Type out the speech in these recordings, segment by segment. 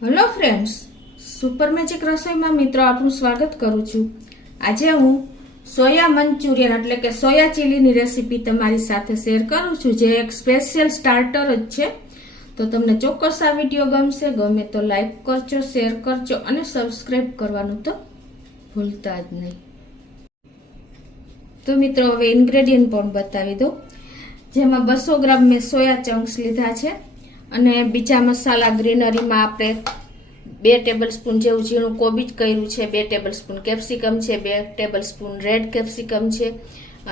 Hello friends, super magic રસોઈમાં મિત્રો આપનું સ્વાગત કરું છું। આજે હું સોયા મંચુરિયન એટલે કે સોયા ચીલીની રેસીપી તમારી સાથે શેર કરું છું, જે એક સ્પેશિયલ સ્ટાર્ટર જ છે। તો તમને ચોક્કસ આ વિડીયો ગમશે, ગમે તો લાઈક કરજો, શેર કરજો અને સબસ્ક્રાઇબ કરવાનું તો ભૂલતા જ નહીં। તો મિત્રો હવે ઇન્ગ્રેડિયન્ટ પણ બતાવી દો, જેમાં 200 ગ્રામ મેં સોયા ચંક્સ લીધા છે અને બીજા મસાલા ગ્રીનરીમાં આપણે 2 ટેબલસ્પૂન જેવું ઝીણું કોબીજ કર્યું છે, 2 ટેબલસ્પૂન કેપ્સિકમ છે, 2 ટેબલસ્પૂન રેડ કેપ્સિકમ છે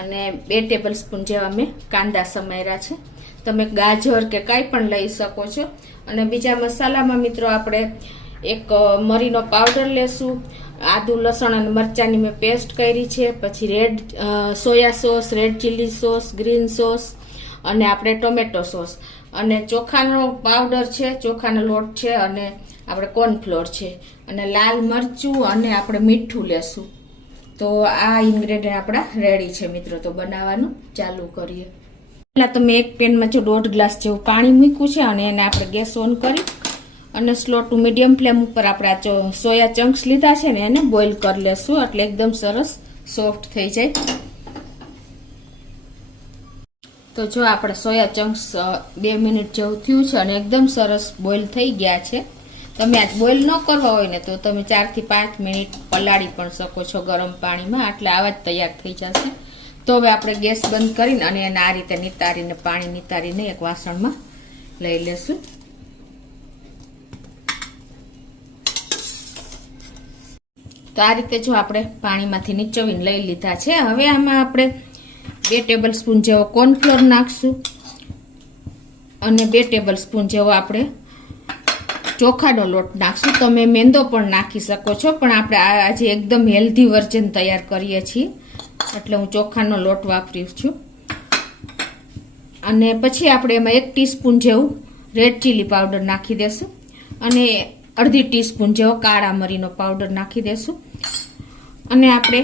અને 2 ટેબલસ્પૂન જેવા મેં કાંદા સમાર્યા છે। તમે ગાજર કે કાંઈ પણ લઈ શકો છો। અને બીજા મસાલામાં મિત્રો આપણે એક મરીનો પાવડર લેશું, આદુ લસણ અને મરચાંની મેં પેસ્ટ કરી છે, પછી red soya sauce, red chilli sauce, green sauce અને આપણે ટોમેટો સોસ અને ચોખાનો પાવડર છે, ચોખાનો લોટ છે અને આપણે કોર્નફ્લોર છે અને લાલ મરચું અને આપણે મીઠું લેશું। તો આ ઇન્ગ્રેડિયન્ટ આપણા રેડી છે મિત્રો। તો બનાવવાનું ચાલુ કરીએ। પહેલાં તો મેં એક પેનમાં જો 1.5 ગ્લાસ જેવું પાણી મૂક્યું છે અને એને આપણે ગેસ ઓન કરી અને સ્લો ટુ મીડિયમ ફ્લેમ ઉપર આપણે આ સોયા ચંક્સ લીધા છે ને એને બોઇલ કરી લેશું, એટલે એકદમ સરસ સોફ્ટ થઈ જાય। તો જો આપણે સોયા ચંક્સ 2 મિનિટ જેવું થયું છે અને એકદમ સરસ બોઇલ થઈ ગયા છે। તમે આ બોઇલ ન કરવા હોય ને તો તમે 4 થી 5 મિનિટ પલાળી પણ શકો છો ગરમ પાણીમાં, એટલે આવા જ તૈયાર થઈ જશે। તો હવે આપણે ગેસ બંધ કરીને અને એને આ રીતે નિતારીને પાણી નિતારીને એક વાસણમાં લઈ લેશું। તો આ રીતે જો આપણે પાણીમાંથી નીચોવીને લઈ લીધા છે। હવે આમાં આપણે 2 ટેબલસ્પૂન જેવો કોર્નફ્લોર નાખશું અને 2 ટેબલસ્પૂન જેવો આપણે ચોખાનો લોટ નાખશું। તમે મેંદો પણ નાખી શકો છો, પણ આપણે આજે એકદમ હેલ્ધી વર્ઝન તૈયાર કરીએ છીએ એટલે હું ચોખાનો લોટ વાપરું છું। અને પછી આપણે એમાં 1 ટીસ્પૂન જેવું રેડ ચીલી પાવડર નાખી દેશું અને 1/2 ટીસ્પૂન જેવો કાળા મરીનો પાવડર નાખી દેશું અને આપણે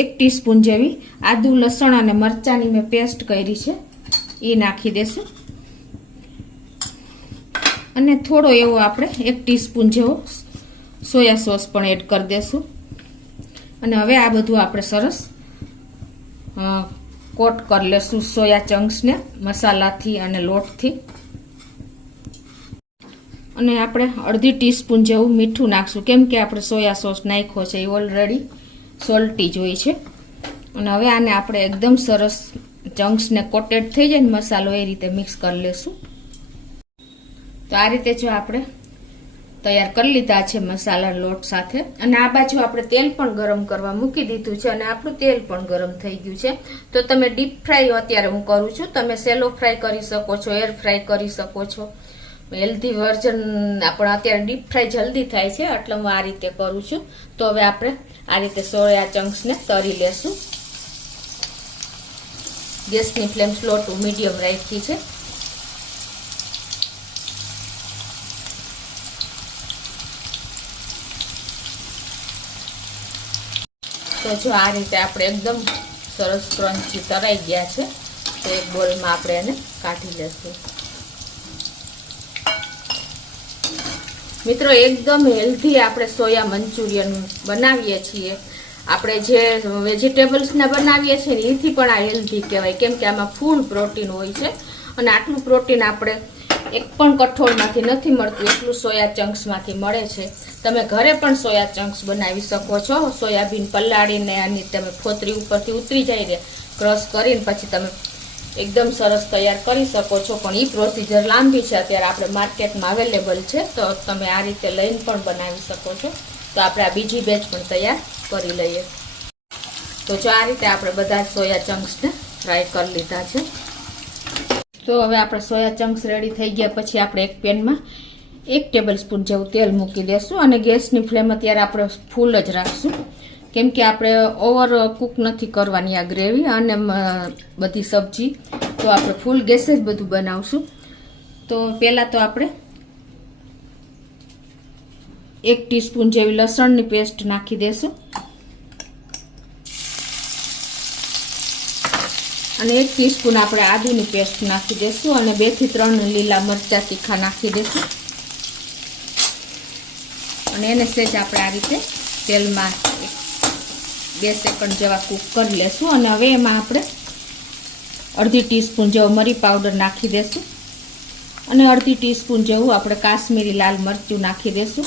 1 ટીસ્પૂન જેવી આદુ લસણ અને મરચાંની મેં પેસ્ટ કરી છે એ નાખી દેશું અને થોડો એવો આપણે 1 ટીસ્પૂન જેવો સોયા સોસ પણ એડ કરી દેશું અને હવે આ બધું આપણે સરસ કોટ કરી લેશું સોયા ચંક્સને મસાલાથી અને લોટથી। અને આપણે 1/2 ટીસ્પૂન જેવું મીઠું નાખશું, કેમ કે આપણે સોયા સોસ નાખ્યો છે એ ઓલરેડી સોલ્ટી જ હોય છે। અને હવે આને આપણે એકદમ સરસ ચંક્સને કોટેડ થઈ જાય ને મસાલો એ રીતે મિક્સ કરી લેશું। તો આ રીતે જો આપણે તૈયાર કરી લીધા છે મસાલા લોટ સાથે। અને આ બાજુ આપણે તેલ પણ ગરમ કરવા મૂકી દીધું છે અને આપણું તેલ પણ ગરમ થઈ ગયું છે। તો તમે ડીપ ફ્રાય અત્યારે હું કરું છું, તમે સેલો ફ્રાય કરી શકો છો, એર ફ્રાય કરી શકો છો। હેલ્ધી વર્ઝન આપણે અત્યારે ડીપ ફ્રાય જલ્દી થાય છે એટલે હું આ રીતે કરું છું। તો હવે આપણે આ રીતે સોયા ચંક્સને તળી લેશું। ગેસની ફ્લેમ સ્લો ટુ મીડિયમ રાખી છે। તો જો આ રીતે આપણે એકદમ સરસ ક્રન્ચી તળાઈ ગયા છે। તો એક બોલમાં આપણે એને કાઢી લેશું। મિત્રો એકદમ હેલ્ધી આપણે સોયા મંચુરિયન બનાવીએ છીએ। આપણે જે વેજીટેબલ્સના બનાવીએ છીએ ને એથી પણ આ હેલ્ધી કહેવાય, કેમ કે આમાં ફૂલ પ્રોટીન હોય છે અને આટલું પ્રોટીન આપણે એક પણ કઠોળમાંથી નથી મળતું, એટલું સોયા ચંક્સમાંથી મળે છે। તમે ઘરે પણ સોયા ચંક્સ બનાવી શકો છો। સોયાબીન પલાળીને આની તમે ફોતરી ઉપરથી ઉતરી જાય ને ક્રશ કરીને પછી તમે એકદમ સરસ તૈયાર કરી શકો છો, પણ એ પ્રોસીજર લાંબી છે, અત્યારે આપણે માર્કેટમાં અવેલેબલ છે, તો તમે આ રીતે લઈને પણ બનાવી શકો છો। તો આપણે આ બીજી બેચ પણ તૈયાર કરી લઈએ। તો જો આ રીતે આપણે બધા સોયા ચંક્સને ફ્રાય કરી લીધા છે। તો હવે આપણે સોયા ચંક્સ રેડી થઈ ગયા પછી આપણે એક પેનમાં 1 ટેબલસ્પૂન જેવું તેલ મૂકી દેશું અને ગેસની ફ્લેમ અત્યારે આપણે ફૂલ જ રાખશું, કેમ કે આપણે ઓવર કૂક નથી કરવાની આ ગ્રેવી અને બધી સબ્જી, તો આપણે ફૂલ ગેસે જ બધું બનાવશું। તો પહેલાં તો આપણે 1 ટીસ્પૂન જેવી લસણની પેસ્ટ નાખી દેશું અને 1 ટીસ્પૂન આપણે આદુની પેસ્ટ નાખી દેશું અને 2 થી 3 લીલા મરચાં તીખા નાખી દેશું। અને એને સેજ આપણે આ રીતે તેલમાં 2 સેકન્ડ જેવા કૂક કરી લેશું. અને હવે એમાં આપણે અડધી ટીસ્પૂન જેવો મરી પાવડર નાખી દેશું અને અડધી ટીસ્પૂન જેવું આપણે કાશ્મીરી લાલ મરચું નાખી દેશું.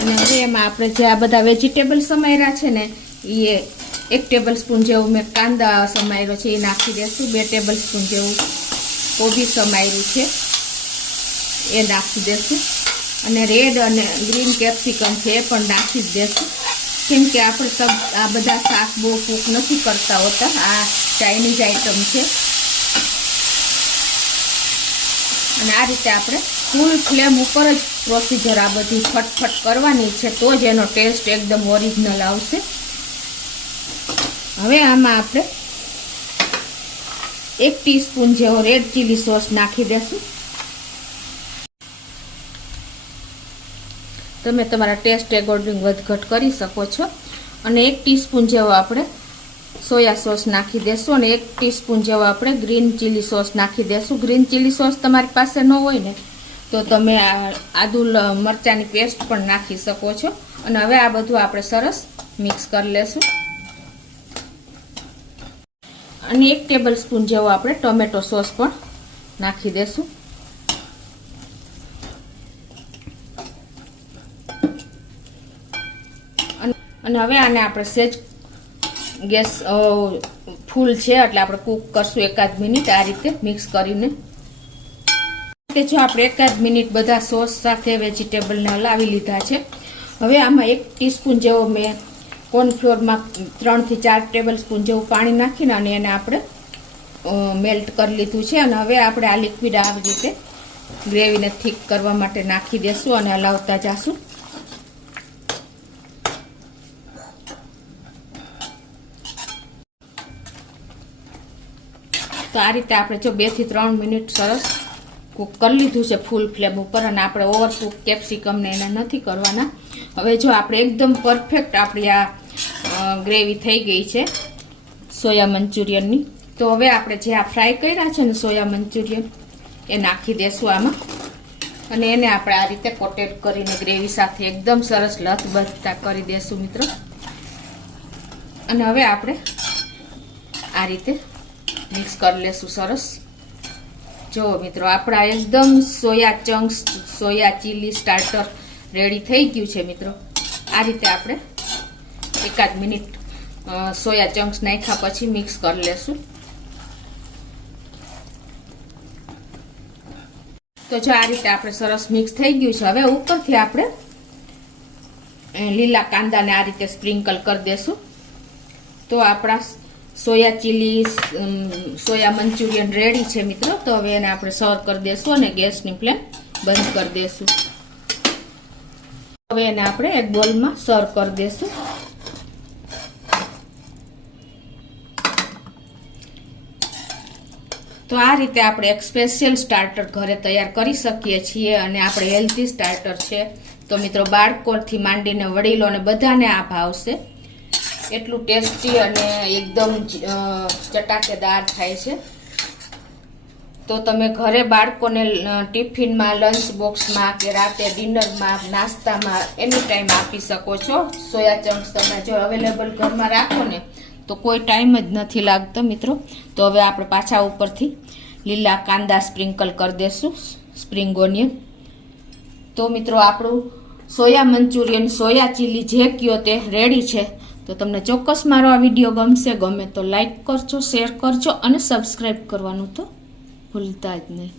અને હવે એમાં આપણે જે આ બધા વેજીટેબલ સમાર્યા છે ને એ 1 ટેબલ સ્પૂન જેવું મેં કાંદા સમાર્યો છે એ નાખી દેશું. 2 ટેબલ સ્પૂન જેવું કોબી સમાર્યું છે એ નાખી દેશું. અને રેડ અને ગ્રીન કેપ્સિકમ છે એ પણ નાખી જ દેશું, કેમ કે આપણે આ બધા શાક બહુ કૂક નથી કરતા હોતા, આ ચાઇનીઝ આઈટમ છે. અને આ રીતે આપણે ફૂલ ફ્લેમ ઉપર જ પ્રોસીજર આ બધી ફટફટ કરવાની છે, તો જ એનો ટેસ્ટ એકદમ ઓરિજિનલ આવશે. હવે આમાં આપણે 1 ટીસ્પૂન જેવો રેડ ચીલી સોસ નાખી દેશું. તમે તમારા ટેસ્ટ એકોર્ડિંગ વધઘટ કરી શકો છો. અને 1 ટીસ્પૂન જેવો આપણે સોયા સોસ નાખી દેશું અને 1 ટીસ્પૂન જેવો આપણે ગ્રીન ચીલી સોસ નાખી દેશું. ગ્રીન ચીલી સોસ તમારી પાસે ન હોય ને તો તમે આદુ મરચાંની પેસ્ટ પણ નાખી શકો છો. અને હવે આ બધું આપણે સરસ મિક્સ કરી લેશું. અને 1 ટેબલ સ્પૂન જેવો આપણે ટોમેટો સોસ પણ નાખી દેશું. અને હવે આને આપણે સેજ ગેસ ફૂલ છે એટલે આપણે કૂક કરશું 1 મિનિટ આ રીતે મિક્સ કરીને. જો આપણે 1 મિનિટ બધા સોસ સાથે વેજીટેબલને હલાવી લીધા છે. હવે આમાં 1 ટીસ્પૂન જેવો મેં કોર્નફ્લોરમાં 3 થી 4 ટેબલ સ્પૂન જેવું પાણી નાખીને અને એને આપણે મેલ્ટ કરી લીધું છે. અને હવે આપણે આ લિક્વિડ આવી રીતે ગ્રેવીને થીક કરવા માટે નાખી દેશું અને હલાવતા જઈશું. તો આ રીતે આપણે જો 2 થી 3 મિનિટ સરસ કૂક કરી લીધું છે ફૂલ ફ્લેમ ઉપર. અને આપણે ઓવરકૂક કેપ્સિકમને એને નથી કરવાના. હવે જો આપણે એકદમ પરફેક્ટ આપણી આ ગ્રેવી થઈ ગઈ છે સોયા મંચુરિયનની. તો હવે આપણે જે આ ફ્રાય કર્યા છે ને સોયા મંચુરિયન એ નાખી દેશું આમાં. અને એને આપણે આ રીતે કોટેડ કરીને ગ્રેવી સાથે એકદમ સરસ લથબથતા કરી દેશું મિત્રો. અને હવે આપણે આ રીતે મિક્સ કરી લેશું સરસ. જો મિત્રો આપણા એકદમ soya chunks soya chilli starter ready થઈ ગયું છે મિત્રો. આ રીતે આપણે 1 મિનિટ સોયા ચંક્સ નાખ્યા પછી મિક્સ કરી લેશું. તો જો આ રીતે આપણે સરસ મિક્સ થઈ ગયું છે. હવે ઉપરથી આપણે લીલા કાંદાને આ રીતે સ્પ્રિંકલ કરી દેશું. તો આપણા soya chilli soya Manchurian ready છે મિત્રો. તો હવે એને આપણે સર્વ કરી દેશું અને ગેસની ફ્લેમ બંધ કરી દેશું. હવે એને આપણે એક બોલમાં સર્વ કરી દેશું. તો આ રીતે આપણે એક સ્પેશિયલ સ્ટાર્ટર ઘરે તૈયાર કરી શકીએ છીએ અને આપણે હેલ્ધી સ્ટાર્ટર છે. તો મિત્રો બાળકોથી માંડીને વડીલોને બધાને આ ભાવશે. એટલું ટેસ્ટી અને એકદમ ચટાકેદાર થાય છે. તો તમે ઘરે બાળકોને ટિફિનમાં લંચ બોક્સમાં કે રાતે ડિનરમાં નાસ્તામાં એની ટાઈમ આપી શકો છો. સોયા ચંક્સ તમે જો અવેલેબલ ઘરમાં રાખો ને તો કોઈ ટાઈમ જ નથી લાગતો મિત્રો. તો હવે આપણે પાછા ઉપરથી લીલા કાંદા સ્પ્રિંકલ કરી દેશું, સ્પ્રિંગ ઓનિયન. તો મિત્રો આપણું સોયા મંચુરિયન સોયા ચીલી જે કયો તે રેડી છે. તો તમને ચોક્કસ મારો આ વિડીયો ગમે તો લાઈક કરજો, શેર કરજો અને સબસ્ક્રાઈબ કરવાનું તો ભૂલતા જ નહીં.